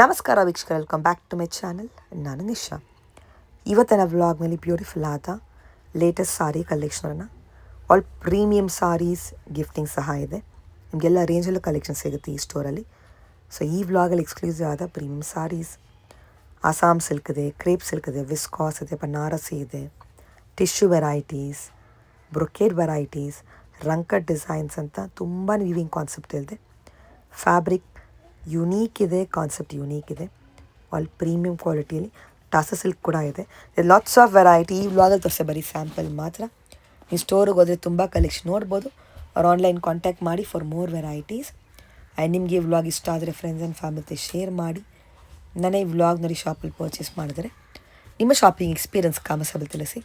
ನಮಸ್ಕಾರ ವೀಕ್ಷಕರು, welcome back to my channel. ನಾನು ನಿಶಾ. ಇವತ್ತಿನ ವ್ಲಾಗ್ನಲ್ಲಿ ಬ್ಯೂಟಿಫುಲ್ ಆದ ಲೇಟೆಸ್ಟ್ ಸಾರಿ ಕಲೆಕ್ಷನನ್ನು, ಆಲ್ ಪ್ರೀಮಿಯಮ್ ಸಾರೀಸ್ ಗಿಫ್ಟಿಂಗ್ ಸಹ ಇದೆ. ನಿಮಗೆಲ್ಲ ರೇಂಜಲ್ಲೂ ಕಲೆಕ್ಷನ್ ಸಿಗುತ್ತೆ ಈ ಸ್ಟೋರಲ್ಲಿ. ಸೊ ಈ ವ್ಲಾಗಲ್ಲಿ ಎಕ್ಸ್ಕ್ಲೂಸಿವ್ ಆದ ಪ್ರೀಮಿಯಮ್ ಸಾರೀಸ್, ಅಸ್ಸಾಂ ಸಿಲ್ಕ್ ಇದೆ, ಕ್ರೇಪ್ ಸಿಲ್ಕ್ ಇದೆ, ವಿಸ್ಕಾಸ್ ಇದೆ, ಬನಾರಸಿ ಇದೆ, ಟಿಶ್ಯೂ ವೆರೈಟೀಸ್, ಬ್ರೊಕೇಡ್ ವೆರೈಟೀಸ್, ರಂಕಟ್ ಡಿಸೈನ್ಸ್ ಅಂತ ತುಂಬಾ ವೀವಿಂಗ್ ಕಾನ್ಸೆಪ್ಟ್ ಇದೆ. ಫ್ಯಾಬ್ರಿಕ್ ಯುನೀಕ್ ಇದೆ, ಕಾನ್ಸೆಪ್ಟ್ ಯುನೀಕ್ ಇದೆ. ಆಲ್ ಪ್ರೀಮಿಯಮ್ ಕ್ವಾಲಿಟಿಯಲ್ಲಿ ಟಾಸಾ ಸಿಲ್ಕ್ ಕೂಡ ಇದೆ. Lots of variety. ಈ ವ್ಲಾಗಲ್ಲಿ ತೋರಿಸೆ ಬರೀ ಸ್ಯಾಂಪಲ್ ಮಾತ್ರ. ನೀವು ಸ್ಟೋರಿಗೆ ಹೋದರೆ ತುಂಬ ಕಲೆಕ್ಷನ್ ನೋಡ್ಬೋದು. ಅವ್ರು ಆನ್ಲೈನ್ ಕಾಂಟ್ಯಾಕ್ಟ್ ಮಾಡಿ ಫಾರ್ ಮೋರ್ ವೆರೈಟೀಸ್. ಆ್ಯಂಡ್ ನಿಮಗೆ ಈ ವ್ಲಾಗ್ ಇಷ್ಟ ಆದರೆ ಫ್ರೆಂಡ್ಸ್ ಆ್ಯಂಡ್ ಫ್ಯಾಮಿಲಿ ಶೇರ್ ಮಾಡಿ. ನನ್ನ ಈ ವ್ಲಾಗ್ನಲ್ಲಿ ಶಾಪಲ್ಲಿ ಪರ್ಚೇಸ್ ಮಾಡಿದರೆ ನಿಮ್ಮ ಶಾಪಿಂಗ್ ಎಕ್ಸ್ಪೀರಿಯನ್ಸ್ ಕಾಮಸಬಲ್ ತಿಳಿಸಿ.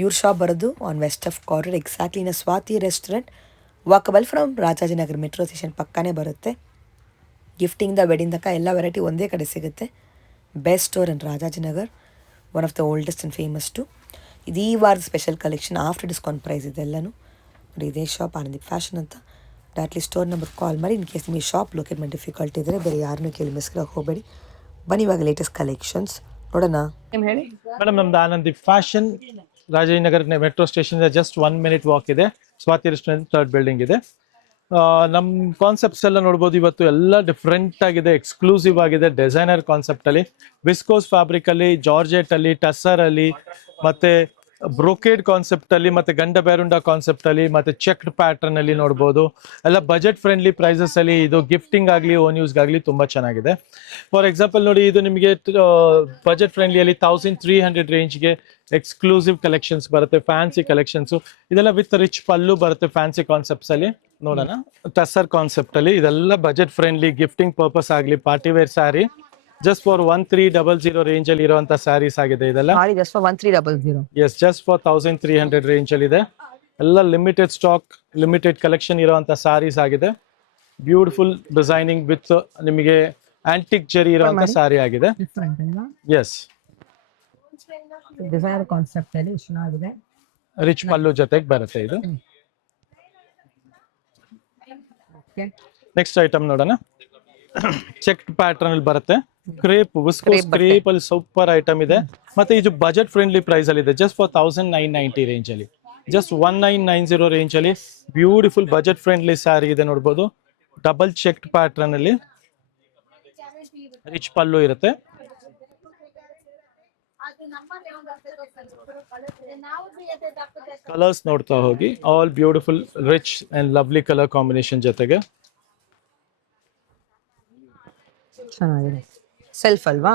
ಇವ್ರ ಶಾಪ್ ಬರೋದು on west of corridor, exactly in Swathi restaurant, walkable from Rajajinagar metro station ಪಕ್ಕನೇ ಬರುತ್ತೆ. ಗಿಫ್ಟಿಂಗ್ದ ವೆಡ್ಡಿಂಗ್ ತನಕ ಎಲ್ಲ ವೆರೈಟಿ ಒಂದೇ ಕಡೆ ಸಿಗುತ್ತೆ. Best store in Rajajinagar, one of the oldest and famous too. ಇದು ಈ ವಾರದ special collection, after discount price ಇದೆಲ್ಲನೂ. ನೋಡಿ, ಇದೇ ಶಾಪ್ ಆನಂದಿ ಫ್ಯಾಷನ್ ಅಂತ. ಡೈರೆಕ್ಟ್ಲಿ ಸ್ಟೋರ್ ನಂಬರ್ ಕಾಲ್ ಮಾಡಿ. ಇನ್ ಕೇಸ್ ನಿಮಗೆ ಶಾಪ್ ಲೊಕೇಟ್ ಮಾಡಿ ಡಿಫಿಕಲ್ಟ್ ಇದ್ದರೆ ಬೇರೆ ಯಾರನ್ನೂ ಕೇಳಿ ಮಿಸ್ಗೆ ಹೋಗಬೇಡಿ. ಬನ್ನಿ ಇವಾಗ ಲೇಟೆಸ್ಟ್ ಕಲೆಕ್ಷನ್ಸ್ ನೋಡೋಣ. ಹೇಳಿ ಮೇಡಮ್, ನಮ್ದು Anandi fashion Rajajinagar metro station just 1 minute walk ಇದೆ. ಸ್ವಾತಿ ರೆಸ್ಟೋರೆಂಟ್ ಥರ್ಡ್ ಬಿಲ್ಡಿಂಗ್ ಇದೆ. ನಮ್ಮ ಕಾನ್ಸೆಪ್ಟ್ಸ್ ಎಲ್ಲ ನೋಡ್ಬೋದು. ಇವತ್ತು ಎಲ್ಲ ಡಿಫ್ರೆಂಟ್ ಆಗಿದೆ, ಎಕ್ಸ್ಕ್ಲೂಸಿವ್ ಆಗಿದೆ. ಡಿಸೈನರ್ ಕಾನ್ಸೆಪ್ಟ್ ಅಲ್ಲಿ, ವಿಸ್ಕೋಸ್ ಫ್ಯಾಬ್ರಿಕ್ ಅಲ್ಲಿ, ಜಾರ್ಜೆಟ್ ಅಲ್ಲಿ, ಟಸ್ಸರ್ ಅಲ್ಲಿ, ಮತ್ತೆ ಬ್ರೋಕೇಡ್ ಕಾನ್ಸೆಪ್ಟ್ ಅಲ್ಲಿ, ಮತ್ತೆ ಗಂಡ ಬೇರುಂಡ ಕಾನ್ಸೆಪ್ಟ್ ಅಲ್ಲಿ, ಮತ್ತೆ ಚೆಕ್ಡ್ ಪ್ಯಾಟರ್ನ್ ಅಲ್ಲಿ ನೋಡ್ಬೋದು. ಎಲ್ಲ ಬಜೆಟ್ ಫ್ರೆಂಡ್ಲಿ ಪ್ರೈಸಸ್ ಅಲ್ಲಿ. ಇದು ಗಿಫ್ಟಿಂಗ್ ಆಗಲಿ ಓನ್ ಯೂಸ್ ಆಗಲಿ ತುಂಬಾ ಚೆನ್ನಾಗಿದೆ. ಫಾರ್ ಎಕ್ಸಾಂಪಲ್ ನೋಡಿ, ಇದು ನಿಮಗೆ ಬಜೆಟ್ ಫ್ರೆಂಡ್ಲಿ ಅಲ್ಲಿ 1300 ರೇಂಜ್ಗೆ ಎಕ್ಸ್ಕ್ಲೂಸಿವ್ ಕಲೆಕ್ಷನ್ಸ್ ಬರುತ್ತೆ. ಫ್ಯಾನ್ಸಿ ಕಲೆಕ್ಷನ್ಸ್ ಇದೆಲ್ಲ ವಿತ್ ರಿಚ್ ಪಲ್ಲು ಬರುತ್ತೆ. ಫ್ಯಾನ್ಸಿ ಕಾನ್ಸೆಪ್ಟ್ಸ್ ಅಲ್ಲಿ ನೋಡೋಣ. ಟಸ್ಸರ್ ಕಾನ್ಸೆಪ್ಟ್ ಅಲ್ಲಿ ಇದೆಲ್ಲ ಬಜೆಟ್ ಫ್ರೆಂಡ್ಲಿ, ಗಿಫ್ಟಿಂಗ್ ಪರ್ಪಸ್ ಆಗಲಿ, party wear sari just for 1300 range ಅಲ್ಲಿ ಇರುವಂತ ಸ್ಯಾರೀಸ್ ಆಗಿದೆ ಇದೆಲ್ಲ. Just for 1300. Yes, just for 1300 range ಅಲ್ಲಿ ಇದೆ. ಎಲ್ಲ ಲಿಮಿಟೆಡ್ ಸ್ಟಾಕ್, ಲಿಮಿಟೆಡ್ ಕಲೆಕ್ಷನ್ ಇರುವಂತ ಸ್ಯಾರೀಸ್ ಆಗಿದೆ. ಬ್ಯೂಟಿಫುಲ್ ಡಿಸೈನಿಂಗ್ ವಿತ್ ನಿಮಗೆ ಆಂಟಿಕ್ ಜರಿ ಇರುವಂತ ಸ್ಯಾರಿ ಆಗಿದೆ. ಎಸ್, ಡಿಸೈನರ್ ಕಾನ್ಸೆಪ್ಟ್ ಅಲ್ಲಿ ಚೆನ್ನಾಗಿದೆ. ರಿಚ್ ಪಲ್ಲು ಜೊತೆಗೆ ಬರುತ್ತೆ ಇದು. ನೆಕ್ಸ್ಟ್ ಐಟಮ್ ನೋಡೋಣ. ಚೆಕ್ ಪ್ಯಾಟರ್ನ್ ಅಲ್ಲಿ ಬರುತ್ತೆ. ಕ್ರೇಪ್, ವಿಸ್ಕೋಸ್ ಕ್ರೇಪ್ ಅಲ್ಲಿ ಸೂಪರ್ ಐಟಮ್ ಇದೆ. ಮತ್ತೆ ಇದು ಬಜೆಟ್ ಫ್ರೆಂಡ್ಲಿ ಪ್ರೈಸ್ ಅಲ್ಲಿ ಇದೆ. ಜಸ್ಟ್ ಫಾರ್ 1990 ರೇಂಜ್ ಅಲ್ಲಿ, ಜಸ್ಟ್ 1990 ರೇಂಜ್ ಅಲ್ಲಿ ಬ್ಯೂಟಿಫುಲ್ ಬಜೆಟ್ ಫ್ರೆಂಡ್ಲಿ ಸ್ಯಾರಿ ಇದೆ ನೋಡ್ಬೋದು. ಡಬಲ್ ಚೆಕ್ಡ್ ಪ್ಯಾಟರ್ನ್ ಅಲ್ಲಿ ರಿಚ್ ಪಲ್ಲು ಇರುತ್ತೆ. ಕಲರ್ಸ್ ನೋಡ್ತಾ ಹೋಗಿ, all beautiful rich and lovely colour combination ಜೊತೆಗೆ. ಚೆನ್ನಾಗಿದೆ. ಸೆಲ್ಫ್ ಅಲ್ವಾ?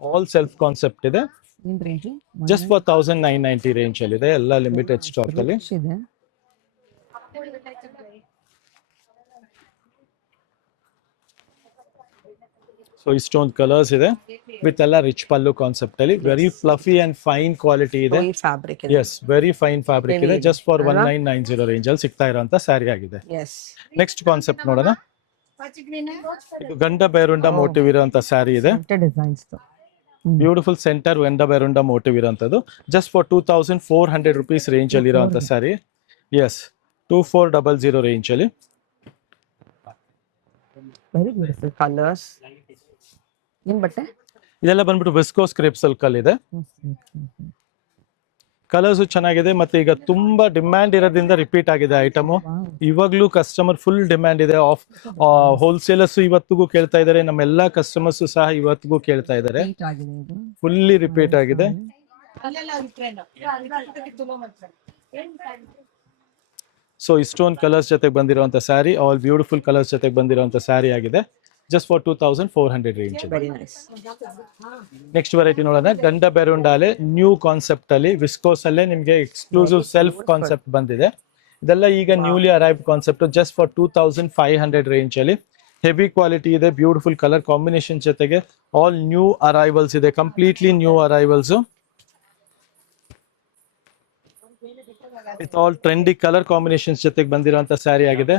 ಆಲ್ ಸೆಲ್ಫ್ ಕಾನ್ಸೆಪ್ಟ್ ಇದೆ. ಜಸ್ಟ್ ಫಾರ್ 1990 ರೇಂಜ್ ಅಲ್ಲಿ ಇದೆ. ಎಲ್ಲ ಲಿಮಿಟೆಡ್ ಸ್ಟಾಕ್ ಅಲ್ಲಿ. ಸೊ ಇಷ್ಟೊಂದು ಕಲರ್ಸ್ ಇದೆ ವಿತ್ ಎಲ್ಲ ರಿಚ್ ಪಲ್ಲು ಕಾನ್ಸೆಪ್ಟ್ ಅಲ್ಲಿ. Very fluffy and fine quality ಇದೆ. ಎಸ್, ವೆರಿ ಫೈನ್ ಫ್ಯಾಬ್ರಿಕ್ ಇದೆ. ಜಸ್ಟ್ ಫಾರ್ 1990 ರೇಂಜ್ ಅಲ್ಲಿ ಸಿಗ್ತಾ ಇರುವಂತ ಸ್ಯಾರಿ ಆಗಿದೆ. ನೆಕ್ಸ್ಟ್ ಕಾನ್ಸೆಪ್ಟ್ ನೋಡೋಣ. ಇದು ಗಂಡ ಬೇರುಂಡ ಮೋಟಿವ್ ಇರುವಂತ ಸ್ಯಾರಿ ಇದೆ. ಬ್ಯೂಟಿಫುಲ್ ಸೆಂಟರ್ ಗಂಡ ಬೇರುಂಡ ಮೋಟಿವ್ ಇರುವಂತದ್ದು. ಜಸ್ಟ್ ಫಾರ್ 2400 rupees ರೇಂಜ್ ಅಲ್ಲಿ ಇರುವಂತ ಸ್ಯಾರಿ. ಎಸ್, 2400 ರೇಂಜ್ ಅಲ್ಲಿ. Very beautiful colours. ಏನ್ ಬಟ್ಟೆ? ಇದೆಲ್ಲ ಬಂದ್ಬಿಟ್ಟು ವಿಸ್ಕೋಸ್ ಕ್ರೇಪ್ ಸಿಲ್ಕ್ ಅಲ್ಲಿ ಇದೆ. ಕಲರ್ಸ್ ಚೆನ್ನಾಗಿದೆ. ಮತ್ತೆ ಈಗ ತುಂಬಾ ಡಿಮ್ಯಾಂಡ್ ಇರೋದ್ರಿಂದ ರಿಪೀಟ್ ಆಗಿದೆ ಐಟಮ್. ಇವಾಗ್ಲೂ ಕಸ್ಟಮರ್ ಫುಲ್ ಡಿಮ್ಯಾಂಡ್ ಇದೆ. ಹೋಲ್ಸೇಲರ್ಸ್ ಇವತ್ತಿಗೂ ಕೇಳ್ತಾ ಇದಾರೆ, ನಮ್ಮೆಲ್ಲಾ ಕಸ್ಟಮರ್ಸ್ ಸಹ ಇವತ್ತಿಗೂ ಕೇಳ್ತಾ ಇದಾರೆ. ಫುಲ್ಲಿ ರಿಪೀಟ್ ಆಗಿದೆ. ಸೊ ಇಷ್ಟೊಂದು ಕಲರ್ಸ್ ಜೊತೆಗೆ ಬಂದಿರುವಂತ ಸ್ಯಾರಿ, ಆಲ್ ಬ್ಯೂಟಿಫುಲ್ ಕಲರ್ಸ್ ಜೊತೆಗೆ ಬಂದಿರುವಂತ ಸ್ಯಾರಿ ಆಗಿದೆ. Just for 2400 range. Next variety ನೋಡೋಣ. ಗಂಡ ಬೇರುಂಡಾಲೆ ನ್ಯೂ ಕಾನ್ಸೆಪ್ಟ್ ಅಲ್ಲಿ, ವಿಸ್ಕೋಸ್ ಅಲ್ಲೇ ನಿಮಗೆ ಎಕ್ಸ್ಕ್ಲೂಸಿವ್ ಸೆಲ್ಫ್ ಕಾನ್ಸೆಪ್ಟ್ ಬಂದಿದೆ. ಇದೆಲ್ಲ ಈಗ newly arrived concept. Just for 2500 range ಅಲ್ಲಿ. ಹೆವಿ ಕ್ವಾಲಿಟಿ ಇದೆ. ಬ್ಯೂಟಿಫುಲ್ ಕಲರ್ ಕಾಂಬಿನೇಷನ್ ಜೊತೆಗೆ ಆಲ್ ನ್ಯೂ ಅರೈವಲ್ಸ್ ಇದೆ. Completely new arrivals with all trendy colour combinations ಜೊತೆಗೆ ಬಂದಿರುವಂತ ಸ್ಯಾರಿ ಆಗಿದೆ.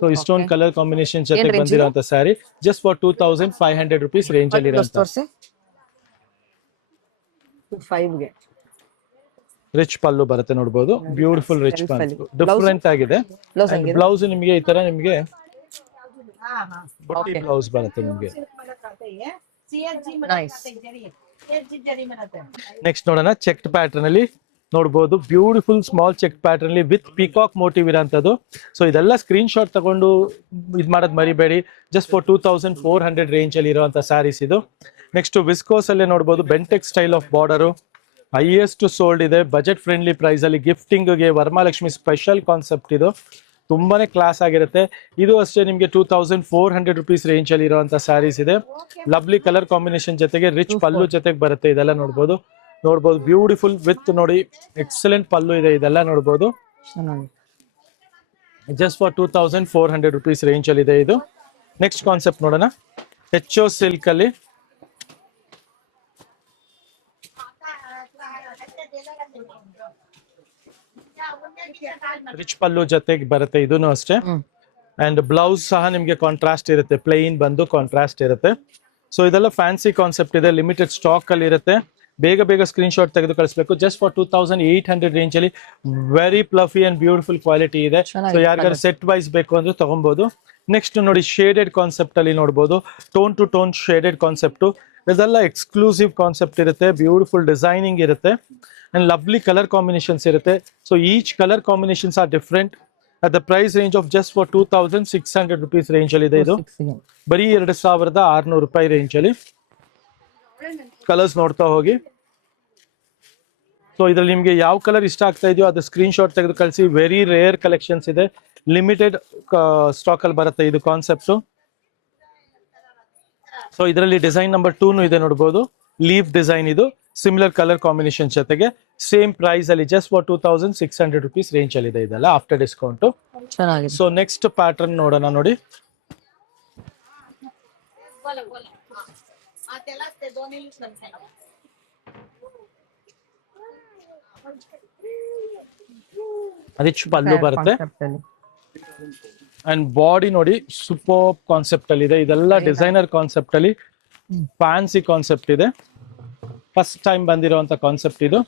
ಸೊ ಇಷ್ಟೊಂದು ಕಲರ್ ಕಾಂಬಿನೇಷನ್ ಜೊತೆಗೆ ಬಂದಿರುವಂತ sari just for 2500 rupees range ಅಲ್ಲಿ ಇರುತ್ತೆ. ರಿಚ್ ಪಲ್ಲು ಬರುತ್ತೆ ನೋಡ್ಬೋದು, ಬ್ಯೂಟಿಫುಲ್ ರಿಚ್ Self ಅಲ್ಲಿ. ಪಲ್ಲು, ಡಿಫ್ರೆಂಟ್ ಆಗಿದೆ. Blouse ಹೆಂಗಿದೆ? ಬ್ಲೌಸ್ ನಿಮಗೆ ಈ ತರ ನಿಮಗೆ ಬುಟ್ಟಿ ಬ್ಲೌಸ್ ಬರುತ್ತೆ ನಿಮಗೆ. ನೈಸ್. ನೆಕ್ಸ್ಟ್ ನೋಡೋಣ ಚೆಕ್ಡ್ ಪ್ಯಾಟರ್ನ್ ಅಲ್ಲಿ ನೋಡ್ಬೋದು, ಬ್ಯೂಟಿಫುಲ್ ಸ್ಮಾಲ್ ಚೆಕ್ ಪ್ಯಾಟರ್ನ್ ಅಲ್ಲಿ ವಿತ್ ಪಿಕಾಕ್ ಮೋಟಿವ್ ಇರೋಂಥದ್ದು. ಸೊ ಇದೆಲ್ಲ ಸ್ಕ್ರೀನ್ ಶಾಟ್ ತಗೊಂಡು ಇದು ಮಾಡೋದು ಮರಿಬೇಡಿ. ಜಸ್ಟ್ ಫಾರ್ 2400 ರೇಂಜ್ ಅಲ್ಲಿ ಇರುವಂತ ಸ್ಯಾರೀಸ್ ಇದು. ನೆಕ್ಸ್ಟ್ ವಿಸ್ಕೋಸ್ ಅಲ್ಲೇ ನೋಡ್ಬೋದು, ಬೆಂಟೆಕ್ style of border, highest sold ಇದೆ, ಬಜೆಟ್ ಫ್ರೆಂಡ್ಲಿ ಪ್ರೈಸ್ ಅಲ್ಲಿ ಗಿಫ್ಟಿಂಗ್ಗೆ ವರಮಹಾಲಕ್ಷ್ಮಿ ಸ್ಪೆಷಲ್ ಕಾನ್ಸೆಪ್ಟ್ ಇದು. ತುಂಬಾನೇ ಕ್ಲಾಸ್ ಆಗಿರುತ್ತೆ. ಇದು ಅಷ್ಟೇ ನಿಮಗೆ 2400 ರುಪೀಸ್ ರೇಂಜ್ ಅಲ್ಲಿ ಇರುವಂತ ಸ್ಯಾರೀಸ್ ಇದೆ. ಲವ್ಲಿ ಕಲರ್ ಕಾಂಬಿನೇಷನ್ ಜೊತೆಗೆ ರಿಚ್ ಪಲ್ಲು ಜೊತೆಗೆ ಬರುತ್ತೆ. ಇದೆಲ್ಲ ನೋಡ್ಬೋದು ಬ್ಯೂಟಿಫುಲ್ ವಿತ್ ನೋಡಿ ಎಕ್ಸಲೆಂಟ್ ಪಲ್ಲು ಇದೆ. ಇದೆಲ್ಲ ನೋಡ್ಬೋದು ಜಸ್ಟ್ ಫಾರ್ 2400 ರುಪೀಸ್ ರೇಂಜ್ ಅಲ್ಲಿ ಇದೆ ಇದು. ನೆಕ್ಸ್ಟ್ ಕಾನ್ಸೆಪ್ಟ್ ನೋಡೋಣ, HO ಸಿಲ್ಕ್ ಅಲ್ಲಿ ರಿಚ್ ಪಲ್ಲು ಜೊತೆಗೆ ಬರುತ್ತೆ. ಇದೂನು ಅಷ್ಟೇ. ಅಂಡ್ ಬ್ಲೌಸ್ ಸಹ ನಿಮ್ಗೆ ಕಾಂಟ್ರಾಸ್ಟ್ ಇರುತ್ತೆ, ಪ್ಲೈನ್ ಬಂದು ಕಾಂಟ್ರಾಸ್ಟ್ ಇರುತ್ತೆ. ಸೊ ಇದೆಲ್ಲ ಫ್ಯಾನ್ಸಿ ಕಾನ್ಸೆಪ್ಟ್ ಇದೆ, ಲಿಮಿಟೆಡ್ ಸ್ಟಾಕ್ ಅಲ್ಲಿ ಇರುತ್ತೆ. ಬೇಗ ಸ್ಕ್ರೀನ್ ಶಾಟ್ ತೆಗೆದು ಕಳಿಸ್ಬೇಕು. ಜಸ್ಟ್ ಫಾರ್ 2800 ರೇಂಜ್ ಅಲ್ಲಿ very fluffy and beautiful quality ಇದೆ. ಸೊ ಯಾರಿಗಾರು ಸೆಟ್ ವೈಸ್ ಬೇಕು ಅಂದ್ರೆ ತಗೊಬಹುದು. ನೆಕ್ಸ್ಟ್ ನೋಡಿ ಶೇಡೆಡ್ ಕಾನ್ಸೆಪ್ಟ್ ಅಲ್ಲಿ ನೋಡಬಹುದು, tone to tone shaded concept. ಇದೆಲ್ಲ ಎಕ್ಸ್ಕ್ಲೂಸಿವ್ ಕಾನ್ಸೆಪ್ಟ್ ಇರುತ್ತೆ, ಬ್ಯೂಟಿಫುಲ್ ಡಿಸೈನಿಂಗ್ ಇರುತ್ತೆ ಅಂಡ್ ಲವ್ಲಿ ಕಲರ್ ಕಾಂಬಿನೇಷನ್ಸ್ ಇರುತ್ತೆ. So each colour combinations are different at the price range of just for 2600 rupees range ಅಲ್ಲಿ ಇದೆ ಇದು. ಬರೀ 2600 ರೂಪಾಯಿ ರೇಂಜ್ ಅಲ್ಲಿ ಕಲರ್ಸ್ ನೋಡ್ತಾ ಹೋಗಿ. ಸೊ ಇದ್ರಲ್ಲಿ ನಿಮ್ಗೆ ಯಾವ ಕಲರ್ ಇಷ್ಟ ಆಗ್ತಾ ಇದೆಯೋ ಅದು ಸ್ಕ್ರೀನ್ ಶಾಟ್ ತೆಗೆದು ಕಳಿಸಿ. ವೆರಿ ರೇರ್ ಕಲೆಕ್ಷನ್ಸ್ ಇದೆ, ಲಿಮಿಟೆಡ್ ಸ್ಟಾಕ್ ಅಲ್ಲಿ ಬರುತ್ತೆ ಇದು ಕಾನ್ಸೆಪ್ಟ್. ಸೊ ಇದರಲ್ಲಿ ಡಿಸೈನ್ ನಂಬರ್ 2 ಇದೆ ನೋಡಬಹುದು, ಲೀಫ್ ಡಿಸೈನ್. ಇದು ಸಿಮಿಲರ್ ಕಲರ್ ಕಾಂಬಿನೇಷನ್ ಜೊತೆಗೆ ಸೇಮ್ ಪ್ರೈಸ್ ಅಲ್ಲಿ ಜಸ್ಟ್ ಫಾರ್ 2600 ರುಪೀಸ್ ರೇಂಜ್ ಅಲ್ಲಿ ಇದೆ ಇದೆಲ್ಲ after discount. So next pattern ನೋಡೋಣ ನೋಡಿ, ರಿಚ್ ಪಲ್ಲು ಬರುತ್ತೆ ಅಂಡ್ ಬಾಡಿ ನೋಡಿ ಸೂಪರ್ ಕಾನ್ಸೆಪ್ಟ್ ಅಲ್ಲಿ ಇದೆ. ಇದೆಲ್ಲ ಡಿಸೈನರ್ ಕಾನ್ಸೆಪ್ಟ್ ಅಲ್ಲಿ ಫ್ಯಾನ್ಸಿ ಕಾನ್ಸೆಪ್ಟ್ ಇದೆ, ಫಸ್ಟ್ ಟೈಮ್ ಬಂದಿರುವಂತ ಕಾನ್ಸೆಪ್ಟ್ ಇದು.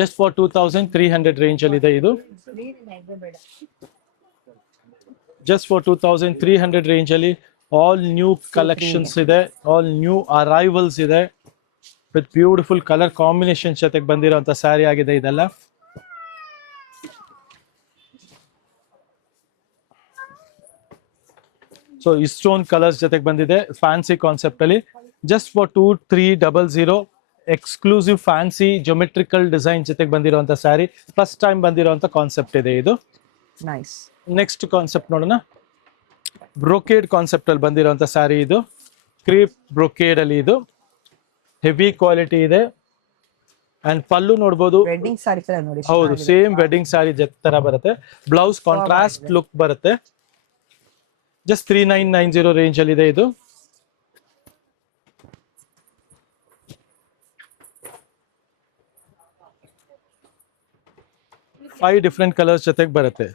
ಜಸ್ಟ್ ಫಾರ್ 2300 ರೇಂಜ್ ಅಲ್ಲಿ ಇದೆ ಇದು. ಜಸ್ಟ್ ಫಾರ್ 2300 ರೇಂಜ್ ಅಲ್ಲಿ ಆಲ್ ನ್ಯೂ ಕಲೆಕ್ಷನ್ಸ್ ಇದೆ, ಆಲ್ ನ್ಯೂ ಅರೈವಲ್ಸ್ ಇದೆ ವಿತ್ ಬ್ಯೂಟಿಫುಲ್ ಕಲರ್ ಕಾಂಬಿನೇಷನ್ ಜೊತೆಗೆ ಬಂದಿರುವಂತ ಸ್ಯಾರಿ ಆಗಿದೆ ಇದೆಲ್ಲ. ಸೊ ಇಷ್ಟೊಂದು ಕಲರ್ಸ್ ಜೊತೆಗೆ ಬಂದಿದೆ ಫ್ಯಾನ್ಸಿ ಕಾನ್ಸೆಪ್ಟ್ ಅಲ್ಲಿ. Just for 2300 exclusive fancy geometrical design ಜೊತೆಗೆ ಬಂದಿರುವಂತ ಸ್ಯಾರಿ, ಫಸ್ಟ್ ಟೈಮ್ ಬಂದಿರುವಂತ ಕಾನ್ಸೆಪ್ಟ್ ಇದೆ ಇದು. ನೈಸ್. ನೆಕ್ಸ್ಟ್ ಕಾನ್ಸೆಪ್ಟ್ ನೋಡೋಣ, ಬ್ರೊಕೇಡ್ ಕಾನ್ಸೆಪ್ಟ್ ಅಲ್ಲಿ ಬಂದಿರುವಂತ ಸ್ಯಾರಿ ಇದು. ಕ್ರೀಪ್ ಬ್ರೊಕೇಡ್ ಅಲ್ಲಿ ಇದು ಹೆವಿ ಕ್ವಾಲಿಟಿ ಇದೆ ಅಂಡ್ ಪಲ್ಲು ನೋಡಬಹುದು. ವೆಡ್ಡಿಂಗ್ ಸಾರಿ ತರ ನೋಡಿ. ಹೌದು, ಸೇಮ್ ವೆಡ್ಡಿಂಗ್ ಸ್ಯಾರಿ ತರ ಬರುತ್ತೆ. ಬ್ಲೌಸ್ ಕಾಂಟ್ರಾಸ್ಟ್ ಲುಕ್ ಬರುತ್ತೆ. ಜಸ್ಟ್ 3990 ರೇಂಜ್ ಅಲ್ಲಿ ಇದೆ ಇದು. ಫೈವ್ ಡಿಫ್ರೆಂಟ್ ಕಲರ್ಸ್ ಜೊತೆಗೆ ಬರುತ್ತೆ.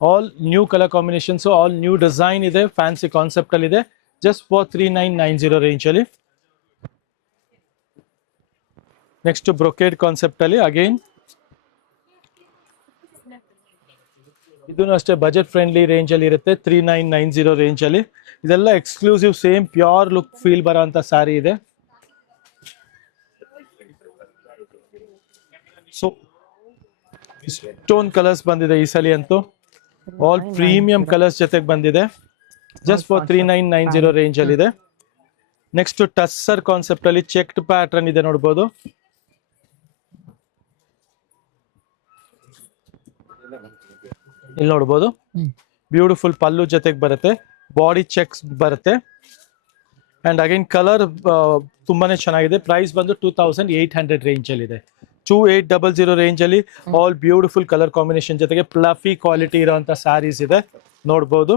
All new colour combinations, all new design ಇದೆ, ಫ್ಯಾನ್ಸಿ ಕಾನ್ಸೆಪ್ಟ್ ಅಲ್ಲಿ ಇದೆ. ಜಸ್ಟ್ ಫಾರ್ 3990 ರೇಂಜ್ ಅಲ್ಲಿ. ನೆಕ್ಸ್ಟ್ ಬ್ರೊಕೇಡ್ ಕಾನ್ಸೆಪ್ಟ್ ಅಲ್ಲಿ ಅಗೈನ್ ಇದೂ ಅಷ್ಟೇ ಬಜೆಟ್ ಫ್ರೆಂಡ್ಲಿ ರೇಂಜ್ ಅಲ್ಲಿ ಇರುತ್ತೆ, 3990 ರೇಂಜ್ ಅಲ್ಲಿ. ಇದೆಲ್ಲ exclusive same pure look feel ಬರೋಂತ ಸ್ಯಾರಿ ಇದೆ. ಸೊ ಸ್ಟೋನ್ ಕಲರ್ಸ್ ಬಂದಿದೆ ಈ ಸಲ ಅಂತೂ, ಆಲ್ ಪ್ರೀಮಿಯಂ ಕಲರ್ಸ್ ಜೊತೆಗೆ ಬಂದಿದೆ. ಜಸ್ಟ್ ಫಾರ್ 3990 ರೇಂಜ್ ಅಲ್ಲಿ ಇದೆ. ನೆಕ್ಸ್ಟ್ ಟಸ್ಸರ್ ಕಾನ್ಸೆಪ್ಟ್ ಅಲ್ಲಿ ಚೆಕ್ಡ್ ಪ್ಯಾಟರ್ನ್ ಇದೆ ನೋಡಬಹುದು. ಇಲ್ಲಿ ನೋಡಬಹುದು ಬ್ಯೂಟಿಫುಲ್ ಪಲ್ಲು ಜೊತೆಗೆ ಬರುತ್ತೆ, ಬಾಡಿ ಚೆಕ್ಸ್ ಬರುತ್ತೆ ಅಂಡ್ ಅಗೈನ್ ಕಲರ್ ತುಂಬಾನೇ ಚೆನ್ನಾಗಿದೆ. ಪ್ರೈಸ್ ಬಂದು 2800 ರೇಂಜ್ ಅಲ್ಲಿ ಇದೆ. 2800 ರೇಂಜ್ ಅಲ್ಲಿ ಆಲ್ ಬ್ಯೂಟಿಫುಲ್ ಕಲರ್ ಕಾಂಬಿನೇಷನ್ ಜೊತೆಗೆ ಫ್ಲಫಿ ಕ್ವಾಲಿಟಿ ಇರುವಂತ ಸ್ಯಾರೀಸ್ ಇದೆ ನೋಡಬಹುದು.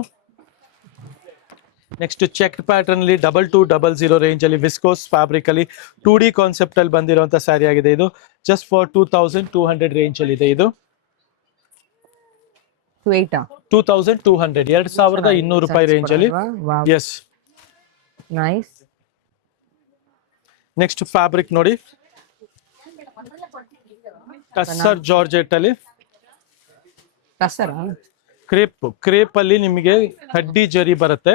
ನೆಕ್ಸ್ಟ್ ಚೆಕ್ ಪ್ಯಾಟರ್ನ್ ಅಲ್ಲಿ 2200 ರೇಂಜ್ ಅಲ್ಲಿ ವಿಸ್ಕೋಸ್ ಫ್ಯಾಬ್ರಿಕ್ ಅಲ್ಲಿ 2D ಕಾನ್ಸೆಪ್ಟ್ ಅಲ್ಲಿ ಬಂದಿರುವಂತ ಸ್ಯಾರಿ ಆಗಿದೆ ಇದು. ಜಸ್ಟ್ ಫಾರ್ 2200 ರೇಂಜ್ ಅಲ್ಲಿ ಇದೆ ಇದು. 2200 2200 ರೂಪಾಯಿ ರೇಂಜ್ ಅಲ್ಲಿ. S, nice. ನೆಕ್ಸ್ಟ್ ಫ್ಯಾಬ್ರಿಕ್ ನೋಡಿ, ಟಸ್ಸರ್ ಜಾರ್ಜೆಟ್ ಅಲ್ಲಿ ಟಸರಾ ಕ್ರೇಪ್ ಅಲ್ಲಿ ನಿಮಗೆ ಕಡ್ಡಿ ಜರಿ ಬರುತ್ತೆ.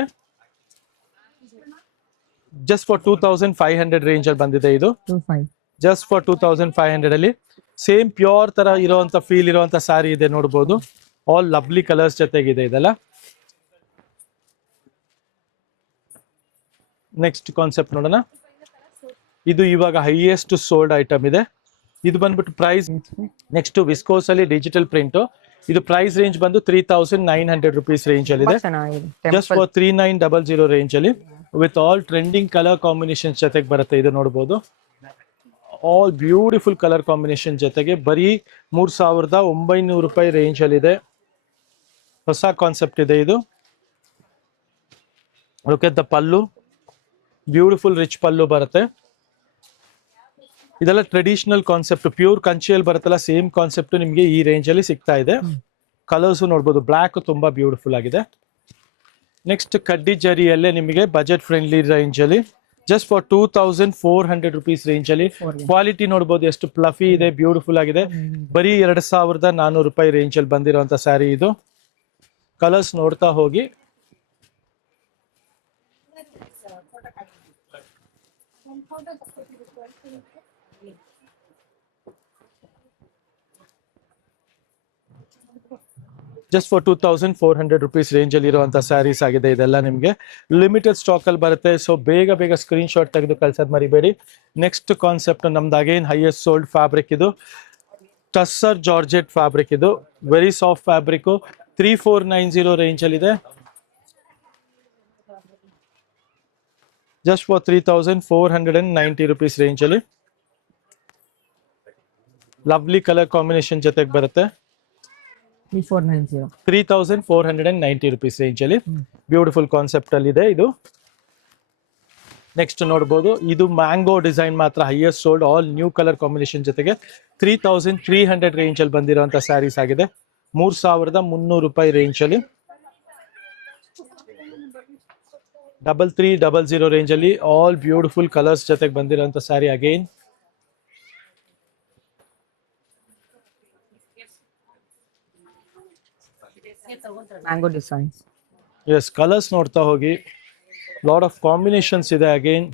ಜಸ್ಟ್ ಫಾರ್ 2500 ರೇಂಜ್ ಅಲ್ಲಿ ಬಂದಿದೆ ಇದು. 25 ಜಸ್ಟ್ ಫಾರ್ 2500 ಅಲ್ಲಿ ಸೇಮ್ ಪ್ಯೂರ್ ತರ ಇರುವಂತ ಫೀಲ್ ಇರುವಂತ ಸ್ಯಾರಿ ಇದೆ ನೋಡಬಹುದು. ಆಲ್ ಲವ್ಲಿ ಕಲರ್ಸ್ ಜೊತೆಗಿದೆ ಇದೆಲ್ಲ. ನೆಕ್ಸ್ಟ್ ಕಾನ್ಸೆಪ್ಟ್ ನೋಡೋಣ. ಇದು ಇವಾಗ ಹೈಯೆಸ್ಟ್ ಸೋಲ್ಡ್ ಐಟಮ್ ಇದೆ. ಇದು ಬಂದ್ಬಿಟ್ಟು ಪ್ರೈಸ್ ನೆಕ್ಸ್ಟ್ ವಿಸ್ಕೋಸ್ ಅಲ್ಲಿ ಡಿಜಿಟಲ್ ಪ್ರಿಂಟ್. ಇದು ಪ್ರೈಸ್ ರೇಂಜ್ ಬಂದು 3900 ರುಪೀಸ್ ರೇಂಜ್ ಅಲ್ಲಿ ಇದೆ. ಚೆನ್ನಾಗಿದೆ. ಜಸ್ಟ್ ಫಾರ್ 3900 ರೇಂಜ್ ಅಲ್ಲಿ with all trending colour combination ಜೊತೆಗೆ ಬರುತ್ತೆ. ಇದು ನೋಡಬಹುದು ಆಲ್ ಬ್ಯೂಟಿಫುಲ್ ಕಲರ್ ಕಾಂಬಿನೇಷನ್ ಜೊತೆಗೆ ಬರೀ 3900 ರೂಪಾಯಿ ರೇಂಜ್ ಅಲ್ಲಿ ಇದೆ. ಹೊಸ ಕಾನ್ಸೆಪ್ಟ್ ಇದೆ ಇದು. Look at the pallu, beautiful rich pallu ಬರುತ್ತೆ. ಇದೆಲ್ಲ ಟ್ರೆಡಿಷನಲ್ ಕಾನ್ಸೆಪ್ಟ್, ಪ್ಯೂರ್ ಕಂಚಿಯಲ್ಲಿ ಬರುತ್ತಲ್ಲ ಸೇಮ್ ಕಾನ್ಸೆಪ್ಟ್ ನಿಮಗೆ ಈ ರೇಂಜ್ ಅಲ್ಲಿ ಸಿಗ್ತಾ ಇದೆ. ಕಲರ್ಸ್ ನೋಡಬಹುದು, ಬ್ಲಾಕ್ ತುಂಬಾ ಬ್ಯೂಟಿಫುಲ್ ಆಗಿದೆ. ನೆಕ್ಸ್ಟ್ ಕಡ್ಡಿ ಜರಿಯಲ್ಲೇ ನಿಮಗೆ ಬಜೆಟ್ ಫ್ರೆಂಡ್ಲಿ ರೇಂಜ್ ಅಲ್ಲಿ ಜಸ್ಟ್ ಫಾರ್ 2400 ರುಪೀಸ್ ರೇಂಜ್ ಅಲ್ಲಿ. ಕ್ವಾಲಿಟಿ ನೋಡಬಹುದು ಎಷ್ಟು ಪ್ಲಫಿ ಇದೆ, ಬ್ಯೂಟಿಫುಲ್ ಆಗಿದೆ. ಬರೀ 2400 ರೂಪಾಯಿ ರೇಂಜ್ ಅಲ್ಲಿ ಬಂದಿರುವಂತ ಸ್ಯಾರಿ ಇದು. ಕಲರ್ಸ್ ನೋಡ್ತಾ ಹೋಗಿ. ಜಸ್ಟ್ ಫಾರ್ 2400 ರುಪೀಸ್ ರೇಂಜ್ ಅಲ್ಲಿ ಇರುವಂತ ಸ್ಯಾರೀಸ್ ಆಗಿದೆ ಇದೆಲ್ಲ. ನಿಮಗೆ ಲಿಮಿಟೆಡ್ ಸ್ಟಾಕ್ ಅಲ್ಲಿ ಬರುತ್ತೆ. ಸೊ ಬೇಗ ಸ್ಕ್ರೀನ್ ಶಾಟ್ ತೆಗೆದು ಕಳ್ಸೋದ್ ಮರಿಬೇಡಿ. ನೆಕ್ಸ್ಟ್ ಕಾನ್ಸೆಪ್ಟ್ ನಮ್ದು ಅಗೇನ್ ಹೈಯೆಸ್ಟ್ ಸೋಲ್ಡ್ ಫ್ಯಾಬ್ರಿಕ್ ಇದು. ಟಸ್ಸರ್ ಜಾರ್ಜೆಟ್ ಫ್ಯಾಬ್ರಿಕ್ ಇದು. Very soft fabric. 3490 ರೇಂಜ್ ಅಲ್ಲಿ ಇದೆ. ಜಸ್ಟ್ ಫಾರ್ 3490 ರುಪೀಸ್ ರೇಂಜ್ ಅಲ್ಲಿ ಲವ್ಲಿ ಕಲರ್ ಕಾಂಬಿನೇಷನ್ ಜೊತೆಗೆ ಬರುತ್ತೆ. 3490 ರುಪೀಸ್ ರೇಂಜ್ ಅಲ್ಲಿ ಬ್ಯೂಟಿಫುಲ್ ಕಾನ್ಸೆಪ್ಟ್ ಅಲ್ಲಿ ಇದೆ ಇದು. ನೆಕ್ಸ್ಟ್ ನೋಡಬಹುದು, ಇದು ಮ್ಯಾಂಗೋ ಡಿಸೈನ್ ಮಾತ್ರ highest sold. All new colour combination ಜೊತೆಗೆ 3300 ರೇಂಜ್ ಅಲ್ಲಿ ಬಂದಿರುವಂತ ಸ್ಯಾರೀಸ್ ಆಗಿದೆ. 3300 ರೂಪಾಯಿ ರೇಂಜ್ ಅಲ್ಲಿ 3300 ರೇಂಜ್ ಅಲ್ಲಿ ಆಲ್ ಬ್ಯೂಟಿಫುಲ್ ಕಲರ್ಸ್ ಜೊತೆಗೆ ಬಂದಿರುವಂತ sari again. Mango designs. Yes, colours ನೋಡ್ತಾ ಹೋಗಿ. ಲಾಟ್ ಆಫ್ ಕಾಂಬಿನೇಷನ್ಸ್ ಇದೆ again.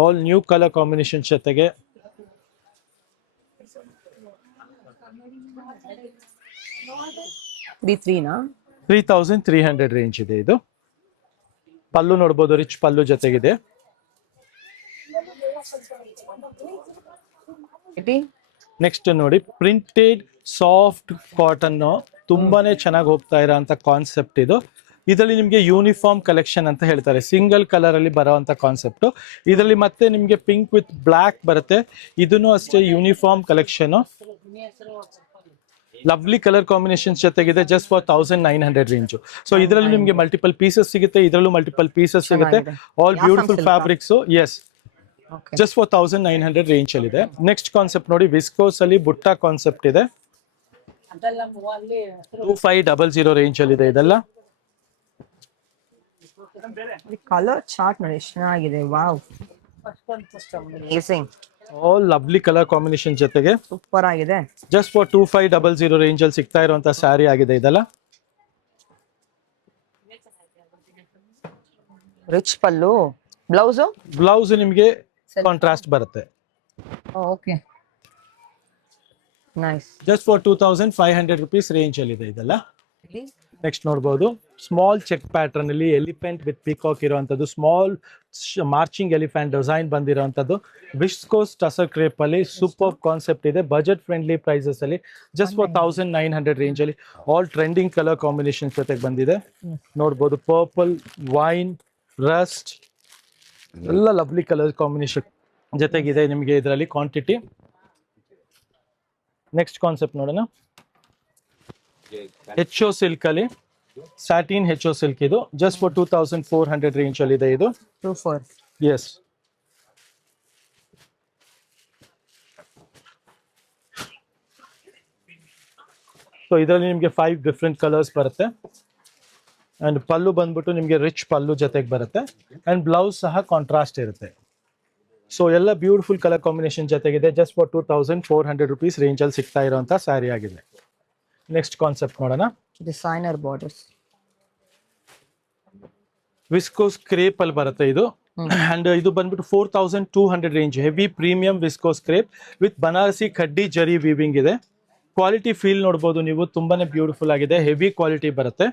All new colour combination ಜೊತೆಗೆ 3300 ರೇಂಜ್ ಇದೆ ಇದು. ಪಲ್ಲು ನೋಡ್ಬೋದು, ರಿಚ್ ಪಲ್ಲು ಜೊತೆಗಿದೆ. ನೆಕ್ಸ್ಟ್ ನೋಡಿ, ಪ್ರಿಂಟೆಡ್ ಸಾಫ್ಟ್ ಕಾಟನ್ ತುಂಬಾನೇ ಚೆನ್ನಾಗಿ ಹೋಗ್ತಾ ಇರೋಂಥ ಕಾನ್ಸೆಪ್ಟ್ ಇದು. ಇದರಲ್ಲಿ ನಿಮಗೆ ಯೂನಿಫಾರ್ಮ್ ಕಲೆಕ್ಷನ್ ಅಂತ ಹೇಳ್ತಾರೆ. ಸಿಂಗಲ್ ಕಲರ್ ಅಲ್ಲಿ ಬರುವಂತ ಕಾನ್ಸೆಪ್ಟ್. ಇದರಲ್ಲಿ ಮತ್ತೆ ನಿಮಗೆ ಪಿಂಕ್ ವಿತ್ ಬ್ಲಾಕ್ ಬರುತ್ತೆ. ಇದನ್ನು ಅಷ್ಟೇ uniform collection. Lovely colour combinations ಜೊತೆಗಿದೆ. Just for 1900 range. ಸೊ ಇದರಲ್ಲಿ ನಿಮಗೆ ಮಲ್ಟಿಪಲ್ ಪೀಸಸ್ ಸಿಗುತ್ತೆ. ಇದರಲ್ಲೂ ಮಲ್ಟಿಪಲ್ ಪೀಸಸ್ ಸಿಗುತ್ತೆ. All beautiful fabrics. Yes, just for 1900 range ಅಲ್ಲಿ ಇದೆ. ನೆಕ್ಸ್ಟ್ ಕಾನ್ಸೆಪ್ಟ್ ನೋಡಿ, ವಿಸ್ಕೋಸ್ ಅಲ್ಲಿ ಬುಟ್ಟ ಕಾನ್ಸೆಪ್ಟ್ ಇದೆ. 2500 ರೇಂಜ್ ಅಲ್ಲಿ ಇದೆ ಇದೆಲ್ಲ. ಕಲರ್ ಚಾರ್ಟ್ ನೋಡಿ ಚೆನ್ನಾಗಿದೆ. Wow, amazing. All lovely colour combination ಜೊತೆಗೆ ಸೂಪರ್ ಆಗಿದೆ. ಜಸ್ಟ್ ಫಾರ್ 2500 ರೇಂಜ್ ಅಲ್ಲಿ ಸಿಗ್ತಾ ಇರುವಂತ ಸ್ಯಾರಿ ಆಗಿದೆ ಇದೆಲ್ಲ. ರಿಚ್ ಪಲ್ಲು. ಬ್ಲೌಸ್ ನಿಮಗೆ ಕಾಂಟ್ರಾಸ್ಟ್ ಬರುತ್ತೆ. Okay, nice. Just for 2500 rupees range ಅಲ್ಲಿ ಇದೆ ಇದೆಲ್ಲ. ನೆಕ್ಸ್ಟ್ ನೋಡಬಹುದು, ಸ್ಮಾಲ್ ಚೆಕ್ ಪ್ಯಾಟರ್ನ್ ಅಲ್ಲಿ ಎಲಿಫೆಂಟ್ ವಿತ್ ಪಿಕಾಕ್ ಇರುವಂತದ್ದು. ಸ್ಮಾಲ್ ಮಾರ್ಚಿಂಗ್ ಎಲಿಫೆಂಟ್ ಡಿಸೈನ್ ಬಂದಿರುವಂತದ್ದು. ವಿಸ್ಕೋಸ್ ಟಸರ್ ಕ್ರೇಪ್ ಅಲ್ಲಿ ಸೂಪರ್ ಕಾನ್ಸೆಪ್ಟ್ ಇದೆ. ಬಜೆಟ್ ಫ್ರೆಂಡ್ಲಿ ಪ್ರೈಸಸ್ ಅಲ್ಲಿ ಜಸ್ಟ್ ಫಾರ್ 1900 ರೇಂಜ್ ಅಲ್ಲಿ ಆಲ್ ಟ್ರೆಂಡಿಂಗ್ ಕಲರ್ ಕಾಂಬಿನೇಷನ್ ಜೊತೆಗೆ ಬಂದಿದೆ. ನೋಡಬಹುದು, ಪರ್ಪಲ್, ವೈನ್, ರಸ್ಟ್ ಎಲ್ಲ ಲವ್ಲಿ ಕಲರ್ ಕಾಂಬಿನೇಷನ್ ಜೊತೆಗಿದೆ ನಿಮಗೆ ಇದರಲ್ಲಿ ಕ್ವಾಂಟಿಟಿ. ನೆಕ್ಸ್ಟ್ ಕಾನ್ಸೆಪ್ಟ್ ನೋಡೋಣ. HO ಸಿಲ್ಕ್ ಅಲ್ಲಿ ಸ್ಯಾಟಿನ್ HO ಸಿಲ್ಕ್ ಇದು. ಜಸ್ಟ್ ಫಾರ್ 2400 ರೇಂಜ್ ಅಲ್ಲಿ ಇದೆ ಇದು. 24. ಎಸ್, ಸೊ ಇದರಲ್ಲಿ ನಿಮಗೆ 5 ಡಿಫ್ರೆಂಟ್ ಕಲರ್ಸ್ ಬರುತ್ತೆ. ಅಂಡ್ ಪಲ್ಲು ಬಂದ್ಬಿಟ್ಟು ನಿಮಗೆ ರಿಚ್ ಪಲ್ಲು ಜೊತೆಗೆ ಬರುತ್ತೆ. ಅಂಡ್ ಬ್ಲೌಸ್ ಸಹ ಕಾಂಟ್ರಾಸ್ಟ್ ಇರುತ್ತೆ. ಸೊ ಎಲ್ಲ ಬ್ಯೂಟಿಫುಲ್ ಕಲರ್ ಕಾಂಬಿನೇಷನ್ ಜೊತೆಗಿದೆ. ಜಸ್ಟ್ ಫಾರ್ 2400 ರುಪೀಸ್ ರೇಂಜಲ್ಲಿ ಸಿಗ್ತಾ ಇರೋಂಥ ಸ್ಯಾರಿ ಆಗಿದೆ. ನೆಕ್ಸ್ಟ್ ಕಾನ್ಸೆಪ್ಟ್ ನೋಡೋಣ. Designer borders. ವಿಸ್ಕೋಸ್ ಕ್ರೇಪ್ ಅಲ್ಲಿ ಬರುತ್ತೆ ಇದು. ಅಂಡ್ ಇದು ಬಂದ್ಬಿಟ್ಟು 4200 range. Heavy premium viscose crepe with Banarasi ಕಡ್ಡಿ ಜರಿ ವೀವಿಂಗ್ ಇದೆ. ಕ್ವಾಲಿಟಿ ಫೀಲ್ ನೋಡ್ಬೋದು ನೀವು, ತುಂಬಾನೇ ಬ್ಯೂಟಿಫುಲ್ ಆಗಿದೆ. ಹೆವಿ ಕ್ವಾಲಿಟಿ ಬರುತ್ತೆ.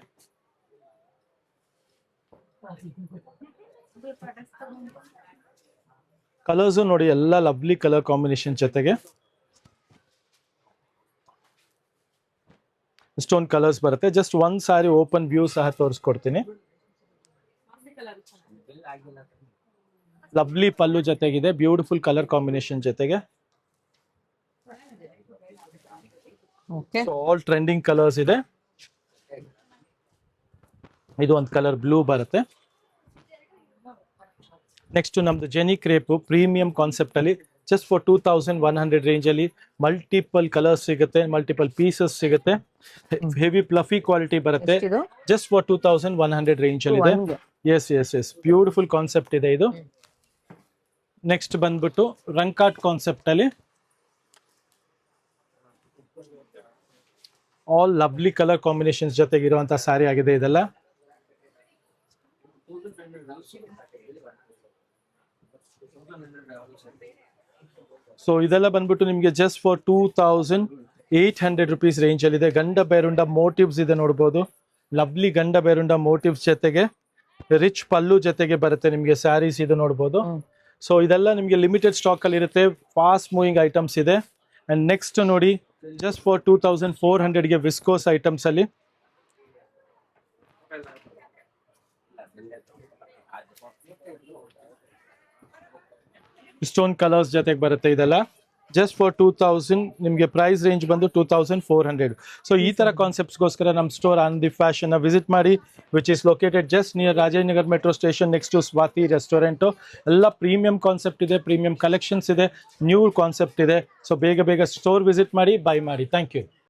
ಕಲರ್ಸ್ ನೋಡಿ, ಎಲ್ಲ ಲವ್ಲಿ ಕಲರ್ ಕಾಂಬಿನೇಷನ್ ಜೊತೆಗೆ ಸ್ಟೋನ್ ಕಲರ್ಸ್ ಬರುತ್ತೆ. ಜಸ್ಟ್ ಒಂದ್ ಸಾರಿ ಓಪನ್ ವ್ಯೂ ಸಹ ತೋರಿಸ್ಕೊಡ್ತೀನಿ. ಲವ್ಲಿ ಪಲ್ಲು ಜೊತೆಗಿದೆ, ಬ್ಯೂಟಿಫುಲ್ ಕಲರ್ ಕಾಂಬಿನೇಷನ್ ಜೊತೆಗೆ. ಓಕೆ. ಆಲ್ ಟ್ರೆಂಡಿಂಗ್ ಕಲರ್ಸ್ ಇದೆ. ಇದು ಒಂದು ಕಲರ್ ಬ್ಲೂ ಬರುತ್ತೆ. ನೆಕ್ಸ್ಟ್ ನಮ್ದು ಜೆನಿ ಕ್ರೇಪ್ ಪ್ರೀಮಿಯಂ ಕಾನ್ಸೆಪ್ಟ್ ಅಲ್ಲಿ ಜಸ್ಟ್ ಫಾರ್ 2100 ರೇಂಜ್ ಅಲ್ಲಿ ಮಲ್ಟಿಪಲ್ ಕಲರ್ಸ್ ಸಿಗುತ್ತೆ, ಮಲ್ಟಿಪಲ್ ಪೀಸಸ್ ಸಿಗುತ್ತೆ. ಹೆವಿ ಪ್ಲಫಿ ಕ್ವಾಲಿಟಿ ಬರುತ್ತೆ. ಎಷ್ಟಿದು? ಜಸ್ಟ್ ಫಾರ್ 2100 ರೇಂಜ್ ಅಲ್ಲಿ ಇದೆ. ಎಸ್ ಬ್ಯೂಟಿಫುಲ್ ಕಾನ್ಸೆಪ್ಟ್ ಇದೆ ಇದು. ನೆಕ್ಸ್ಟ್ ಬಂದ್ಬಿಟ್ಟು ರಂಕಾಟ್ ಕಾನ್ಸೆಪ್ಟ್ ಅಲ್ಲಿ ಆಲ್ ಲವ್ಲಿ ಕಲರ್ ಕಾಂಬಿನೇಷನ್ಸ್ ಜೊತೆಗೆ ಇರುವಂತ ಸ್ಯಾರಿ ಆಗಿದೆ ಇದೆಲ್ಲ. ಸೊ ಇದೆಲ್ಲ ಬಂದ್ಬಿಟ್ಟು ನಿಮಗೆ ಜಸ್ಟ್ ಫಾರ್ 2800 ರುಪೀಸ್ ರೇಂಜ್ ಅಲ್ಲಿ ಇದೆ. ಗಂಡ ಬೇರುಂಡ ಮೋಟಿವ್ಸ್ ಇದೆ ನೋಡ್ಬೋದು. ಲವ್ಲಿ ಗಂಡ ಬೇರುಂಡ ಮೋಟಿವ್ಸ್ ಜೊತೆಗೆ ರಿಚ್ ಪಲ್ಲು ಜೊತೆಗೆ ಬರುತ್ತೆ ನಿಮಗೆ ಸ್ಯಾರೀಸ್. ಇದು ನೋಡ್ಬೋದು. ಸೊ ಇದೆಲ್ಲ ನಿಮಗೆ ಲಿಮಿಟೆಡ್ ಸ್ಟಾಕ್ ಅಲ್ಲಿ ಇರುತ್ತೆ. ಫಾಸ್ಟ್ ಮೂವಿಂಗ್ ಐಟಮ್ಸ್ ಇದೆ. ಅಂಡ್ ನೆಕ್ಸ್ಟ್ ನೋಡಿ, ಜಸ್ಟ್ ಫಾರ್ 2400 ಗೆ ವಿಸ್ಕೋಸ್ ಐಟಮ್ಸ್ ಅಲ್ಲಿ ಸ್ಟೋನ್ ಕಲರ್ಸ್ ಜೊತೆಗೆ ಬರುತ್ತೆ ಇದೆಲ್ಲ. ಜಸ್ಟ್ ಫಾರ್ 2000 ನಿಮಗೆ ಪ್ರೈಸ್ ರೇಂಜ್ ಬಂದು 2400. ಸೊ ಈ ತರ ಕಾನ್ಸೆಪ್ಟ್ಸ್ಗೋಸ್ಕರ ನಮ್ಮ ಸ್ಟೋರ್ ಆನಂದಿ ಫ್ಯಾಷನ್ ವಿಸಿಟ್ ಮಾಡಿ, which is located just near Rajajinagar metro station next to Swathi restaurant. ಎಲ್ಲ ಪ್ರೀಮಿಯಂ ಕಾನ್ಸೆಪ್ಟ್ ಇದೆ, ಪ್ರೀಮಿಯಂ ಕಲೆಕ್ಷನ್ಸ್ ಇದೆ, ನ್ಯೂ ಕಾನ್ಸೆಪ್ಟ್ ಇದೆ. ಸೊ ಬೇಗ ಸ್ಟೋರ್ ವಿಸಿಟ್ ಮಾಡಿ, ಬೈ ಮಾಡಿ. Thank you.